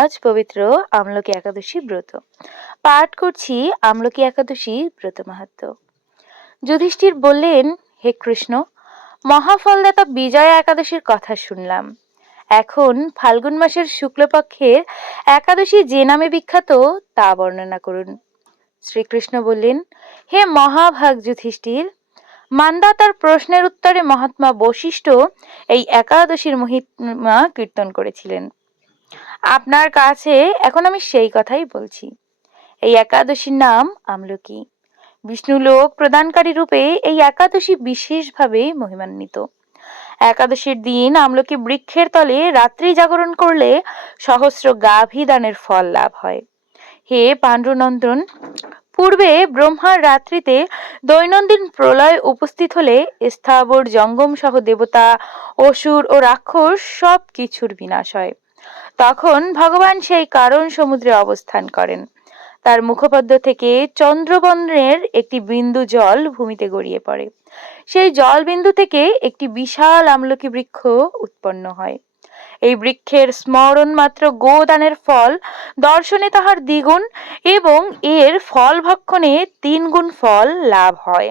আজ পবিত্র আমলকি একাদশী ব্রত পাঠ করছি। আমলকি একাদশী ব্রত মাহাত্ম্য। যুধিষ্ঠির বললেন, হে কৃষ্ণ, মহাফলদাতা বিজয়া একাদশীর কথা শুনলাম। এখন ফাল্গুন মাসের শুক্লপক্ষের একাদশী যে নামে বিখ্যাত তা বর্ণনা করুন। শ্রীকৃষ্ণ বললেন, হে মহাভাগ যুধিষ্ঠির, মান্দা তার প্রশ্নের উত্তরে মহাত্মা বশিষ্ঠ এই একাদশীর মহিমা কীর্তন করেছিলেন। আপনার কাছে এখন আমি সেই কথাই বলছি। এই একাদশীর নাম আমলকি। বিষ্ণু লোক প্রদানকারী রূপে এই একাদশী বিশেষভাবে মহিমান্বিত। একাদশীর দিন আমলকি বৃক্ষের তলে রাত্রি জাগরণ করলে সহস্র গাভী দানের ফল লাভ হয়। হে পাণ্ডুনন্দন, পূর্বে ব্রহ্মার রাত্রিতে দৈনন্দিন প্রলয় উপস্থিত হলে স্থাবর জঙ্গম সহ দেবতা, অসুর ও রাক্ষস সব কিছুর বিনাশ হয়। তখন ভগবান সেই কারণ সমুদ্রে অবস্থান করেন। তার মুখপদ্ম থেকে চন্দ্রবর্ণের একটি বিন্দু জল ভূমিতে গড়িয়ে পড়ে। সেই জল বিন্দু থেকে একটি বিশাল আমলকি বৃক্ষ উৎপন্ন হয়। এই বৃক্ষের স্মরণ মাত্র গোদানের ফল দর্শনে তাহার দ্বিগুণ এবং এর ফল ভক্ষণে 3 গুণ ফল লাভ হয়।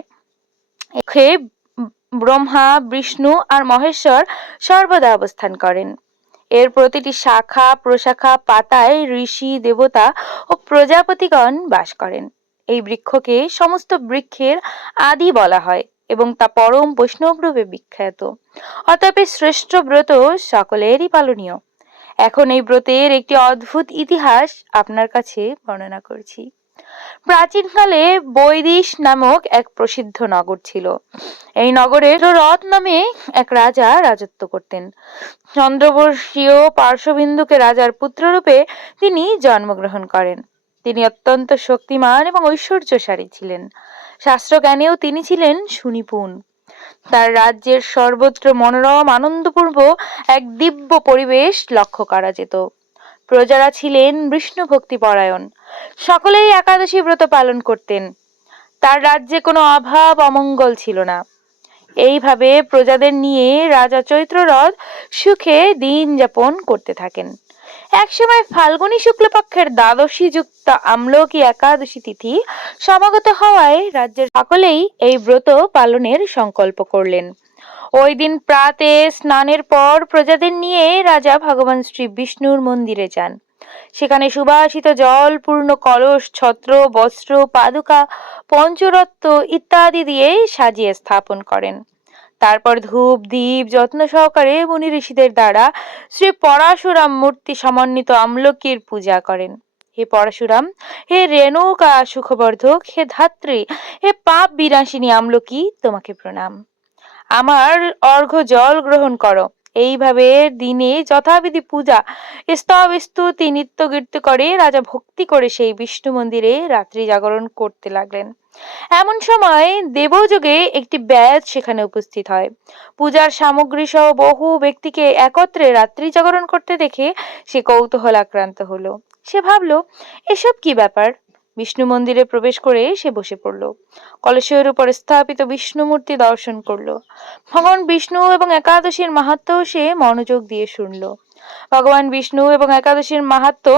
একে ব্রহ্মা, বিষ্ণু আর মহেশ্বর সর্বদা অবস্থান করেন। এর প্রতিটি শাখা প্রশাখা পাতায় ঋষি, দেবতা ও প্রজাপতিগণ বাস করেন। এই বৃক্ষকে সমস্ত বৃক্ষের আদি বলা হয় এবং তা পরম বৈষ্ণব রূপে বিখ্যাত। অতএব শ্রেষ্ঠ ব্রত সকলেরই পালনীয়। এখন এই ব্রতের একটি অদ্ভুত ইতিহাস আপনার কাছে বর্ণনা করছি। প্রাচীনকালে বৈদিশ নামক এক প্রসিদ্ধ নগর ছিল। এই নগরে রথ নামে এক রাজা রাজত্ব করতেন। চন্দ্রবর্ষীয় পার্শ্ববিন্দুকে রাজার পুত্ররূপে তিনি জন্মগ্রহণ করেন। তিনি অত্যন্ত শক্তিমান এবং ঐশ্বর্যশালী ছিলেন। শাস্ত্রজ্ঞানেও তিনি ছিলেন সুনিপুণ। তার রাজ্যের সর্বত্র মনোরম আনন্দপূর্ব এক দিব্য পরিবেশ লক্ষ্য করা যেত। প্রজারা ছিলেন বিষ্ণু ভক্তি পরায়ণ। সকলেই একাদশী ব্রত পালন করতেন। তার রাজ্যে কোনো অভাব অমঙ্গল ছিল না। এইভাবে প্রজাদের নিয়ে রাজা চৈত্ররথ সুখে দিন যাপন করতে থাকেন। একসময় ফাল্গুনী শুক্লপক্ষের দ্বাদশী যুক্ত আমলকি একাদশী তিথি সমাগত হওয়ায় রাজ্যের সকলেই এই ব্রত পালনের সংকল্প করলেন। ওই দিন প্রাতে স্নানের পর প্রজাদের নিয়ে রাজা ভগবান শ্রী বিষ্ণুর মন্দিরে যান। সেখানে সুবাসিত জল পূর্ণ কলস, ছত্র, বস্ত্র, পাদুকা, পঞ্চরত্ন ইত্যাদি দিয়ে সাজিয়ে স্থাপন করেন। তারপর ধূপ দীপ যত্ন সহকারে মুনি ঋষিদের দ্বারা শ্রী পরশুরাম মূর্তি সমন্বিত আমলকির পূজা করেন। হে পরশুরাম, হে রেণুকা সুখবর্ধক, হে ধাত্রী, হে পাপ বিনাশিনী আমলকি, তোমাকে প্রণাম। আমার অর্ঘ্য জল গ্রহণ করো। এইভাবে দিনে যথাবিধি পূজা, স্তব স্তুতি নিত্য কীর্তি করে রাজা ভক্তি করে সেই বিষ্ণু মন্দিরে রাত্রি জাগরণ করতে লাগলেন। এমন সময় দেবযোগে একটি ব্যাধ সেখানে উপস্থিত হয়। পূজার সামগ্রী সহ বহু ব্যক্তিকে একত্রে রাত্রি জাগরণ করতে দেখে সে কৌতূহলাক্রান্ত হলো। সে ভাবল, এসব কি ব্যাপার? বিষ্ণু মন্দিরে প্রবেশ করে সে বসে পড়ল। কলসের উপর স্থাপিত বিষ্ণু মূর্তি দর্শন করলো। ভগবান বিষ্ণু এবং একাদশীর মাহাত্ম্য সে মনোযোগ দিয়ে শুনল। ভগবান বিষ্ণু এবং একাদশীর মাহাত্ম্য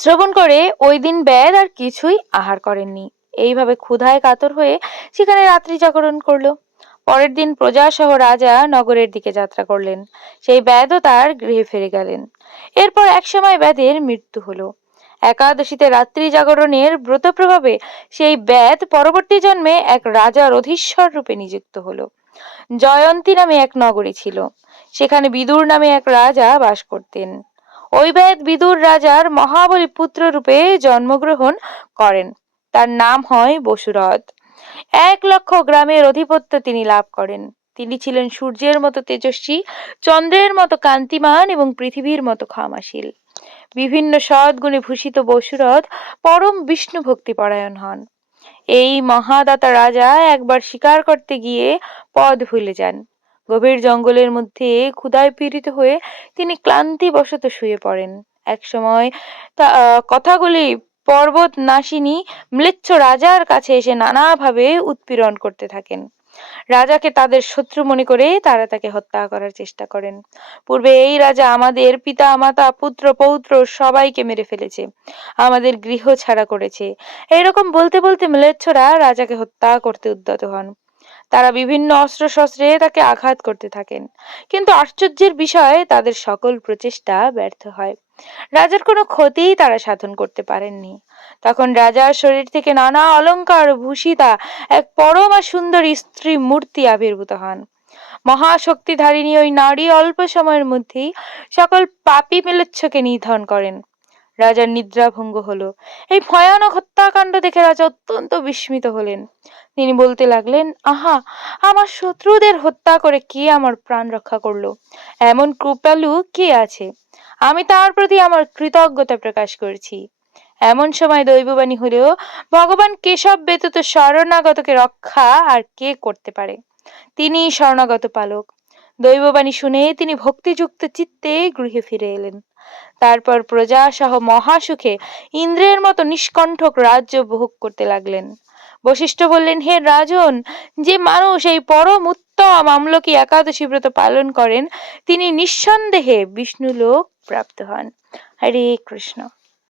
শ্রবণ করে ওই দিন ব্যাধ আর কিছুই আহার করেননি। এইভাবে ক্ষুধায় কাতর হয়ে সেখানে রাত্রি জাগরণ করলো। পরের দিন প্রজা সহ রাজা নগরের দিকে যাত্রা করলেন। সেই ব্যাধও তার গৃহে ফিরে গেলেন। এরপর একসময় ব্যাধের মৃত্যু হলো। একাদশীতে রাত্রি জাগরণের ব্রত প্রভাবে সেই ব্যাধ পরবর্তী জন্মে এক রাজার অধীশ্বর রূপে নিযুক্ত হলো। জয়ন্তী নামে এক নগরী ছিল। সেখানে বিদুর নামে এক রাজা বাস করতেন। ওই ব্যাধ বিদুর রাজার মহাবলী পুত্র রূপে জন্মগ্রহণ করেন। তার নাম হয় বসুরথ। 1,00,000 গ্রামের অধিপত্য তিনি লাভ করেন। তিনি ছিলেন সূর্যের মতো তেজস্বী, চন্দ্রের মতো কান্তিমান এবং পৃথিবীর মতো ক্ষমাশীল। বিভিন্ন সদ্গুণে ভূষিত বসুরথ পরম বিষ্ণু ভক্তি পরায়ণ হন। এই মহাদাতা রাজা একবার শিকার করতে গিয়ে পথ ভুলে যান। গভীর জঙ্গলের মধ্যে ক্ষুধায় পীড়িত হয়ে তিনি ক্লান্তিবশত শুয়ে পড়েন। একসময় কথাগুলি পর্বত নাশিনী ম্লেচ্ছ রাজার কাছে এসে নানাভাবে উৎপীড়ন করতে থাকেন। রাজাকে তাদের শত্রু মনে করে তারা তাকে হত্যা করার চেষ্টা করেন। পূর্বে এই রাজা আমাদের পিতা মাতা পুত্র পৌত্র সবাইকে মেরে ফেলেছে, আমাদের গৃহ ছাড়া করেছে। এইরকম বলতে বলতে ম্লেচ্ছরা রাজাকে হত্যা করতে উদ্যত হন। তারা বিভিন্ন অস্ত্র শস্ত্রে তাকে আঘাত করতে থাকেন, কিন্তু আশ্চর্যের বিষয় তাদের সকল প্রচেষ্টা ব্যর্থ হয়। রাজার কোনো ক্ষতিই তারা সাধন করতে পারেননি। তখন রাজার শরীর থেকে নানা অলংকার ভূষিতা এক পরমা সুন্দরী স্ত্রী মূর্তি আবির্ভূত হন। মহাশক্তিধারিণী ওই নারী অল্প সময়ের মধ্যেই সকল পাপী ম্লেচ্ছকে নিধন করেন। রাজার নিদ্রাভঙ্গ হলো। এই ভয়ানক হত্যাকাণ্ড দেখে রাজা অত্যন্ত বিস্মিত হলেন। তিনি বলতে লাগলেন, আহা, আমার শত্রুদের হত্যা করে কে আমার প্রাণ রক্ষা করলো? এমন কৃপালু কে আছে? আমি তার প্রতি আমার কৃতজ্ঞতা প্রকাশ করছি। এমন সময় দৈববাণী হলেও ভগবান কেশব ব্যতীত শরণাগতকে রক্ষা আর কে করতে পারে? তিনি শরণাগত পালক। দৈববাণী শুনে তিনি ভক্তিযুক্ত চিত্তে গৃহে ফিরে এলেন। তারপর প্রজা সহ মহাসুখে ইন্দ্রের মতো নিষ্কণ্ঠক রাজ্য ভোগ করতে লাগলেন। বশিষ্ঠ বললেন, হে রাজন, যে মানুষ এই পরম উত্তম আমলকি একাদশী ব্রত পালন করেন তিনি নিঃসন্দেহে বিষ্ণু লোক প্রাপ্ত হন। হরে কৃষ্ণ।